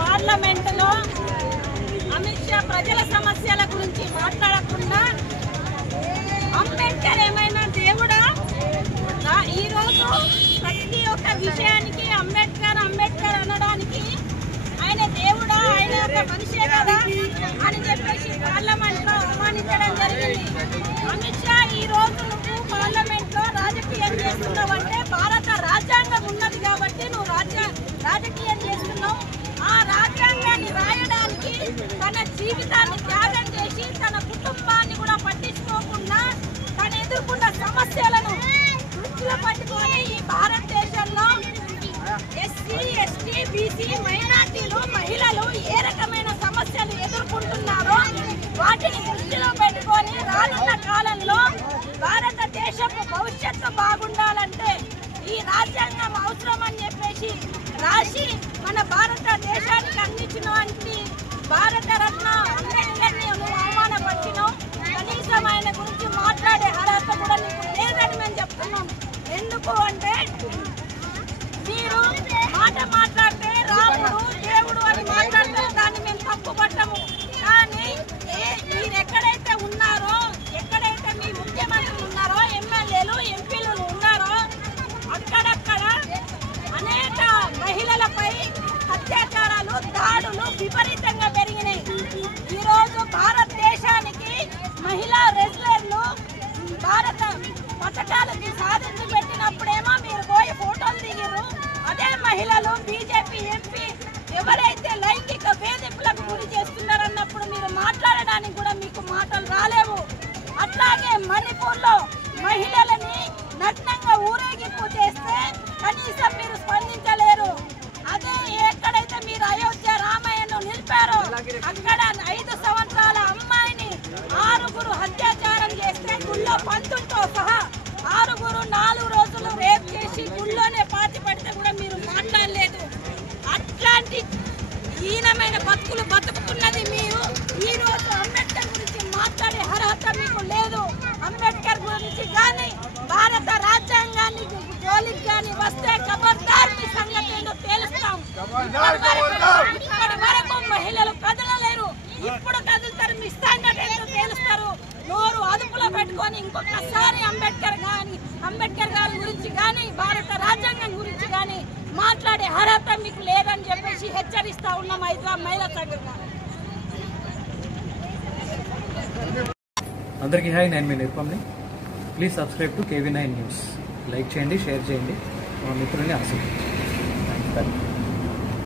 పార్లమెంటులో అమిత్ షా ప్రజల సమస్యల గురించి మాట్లాడకుండా అంబేద్కర్ ఏమైనా దేవుడా? ఈరోజు ప్రతి ఒక్క విషయానికి అంబేద్కర్ అంబేద్కర్ అనడానికి ఆయన దేవుడా, ఆయన ఒక మనిషే కదా అని చెప్పేసి పార్లమెంట్లో అవమానించడం జరిగింది. అమిత్ షా ఈ రోజు నువ్వు పార్లమెంట్లో రాజకీయం చేస్తున్నావంటే భారత రాజ్యాంగం ఉన్నది కాబట్టి నువ్వు రాజకీయం చేస్తున్నావు. ఆ రాజ్యాంగాన్ని రాయడానికి తన జీవితాన్ని త్యాగం చేసి తన కుటుంబాన్ని కూడా పట్టించుకోకుండా తను ఎదుర్కొన్న సమస్యలను దృష్టిలో పట్టుకొని ఈ భారతదేశంలో ఎస్సీ, ఎస్టీ, బీసీ, మైనార్టీలు, మహిళలు ఏ రకమైన సమస్యలు ఎదుర్కొంటున్నారో వాటిని దృష్టిలో పెట్టుకొని రానున్న కాలంలో భారతదేశపు భవిష్యత్తు బాగుండాలంటే ఈ రాజ్యాంగం అవసరం అని చెప్పేసి రాసి మన భారతదేశానికి అందించినటువంటి భారత రత్న అంబేద్కర్ని నువ్వు అవమానపరిచినావు. కనీసం ఆయన గురించి మాట్లాడే అర్హత కూడా నీకు లేదని మేము చెప్తున్నాం. ఎందుకు అంటే మీరు మాట మాట్లాడితే రాముడు దేవుడు అని మాట్లాడతారు, దాన్ని మేము తప్పుపట్టము. కానీ మీరు ఎక్కడైతే ఉన్నారో, ఎక్కడైతే మీ ముఖ్యమంత్రులు ఉన్నారో, ఎమ్మెల్యేలు, ఎంపీలు ఉన్నారో అక్కడక్కడ అనేక మహిళలపై అత్యాచారాలు, దాడులు విపరీతంగా పెరిగినాయి. ఈరోజు భారతదేశానికి మహిళా రెజ్లర్లు భారత పథకాలకి సాధించి పెట్టినప్పుడేమో మీరు పోయి ఫోటోలు దిగిరు. అదే మహిళలు బీజేపీ ఎంపీ ఎవరైతే లైంగిక వేధింపులకు గురి చేస్తున్నారన్నప్పుడు మీరు మాట్లాడడానికి కూడా మీకు మాటలు రాలేవు. అట్లాగే మణిపూర్లో మహిళలని నగ్నంగా ఊరేగింపు చేస్తే కనీసం మీరు స్పందించలేరు. అదే ఎక్కడైతే మీరు అయోధ్య రామయ్యను నిలిపారో అక్కడ 5 సంవత్సరాల అమ్మాయిని 6 అత్యాచారం చేస్తే గుళ్ళో పంతులతో సహా 6 4 రోజులు రేప్ చేసి గుళ్ళోనే పాతి పడితే కూడా మీరు మాట్లాడలేదు. అట్లాంటి హీనమైన బతుకులు బతుకుతున్నది మీరు. ఈ రోజు అంబేద్కర్ గురించి మాట్లాడే అర్హత మీకు లేదు. అంబేద్కర్ గురించి కానీ భారత రాజ్యాంగాన్ని జోలికి కానీ వస్తే ఖబర్దార్ మీ సంగతి ఏంటో తేలుస్తాం. ఇప్పటి వరకు మహిళలు కదలలేరు, ఇప్పుడు కదులుతారు. మీ సంగతి ఏంటో తేలుస్తారు. నోరు అదుపులో పెట్టుకొని ఇంకొకసారి అంబేద్కర్ గారి గురించి కానీ భారత రాజ్యాంగం గురించి కానీ మాట్లాడే అర్హత మీకు లేదని చెప్పేసి హెచ్చరిస్తా ఉన్నాం హైదరాబాద్ మహిళా సంఘంగా. అందరికీ హాయ్, నేను మీ నిరుపమ్ని. Please subscribe to KV9 news. Like చేయండి, షేర్ చేయండి, మా మిత్రుల్ని ఆశించండి. Thank you.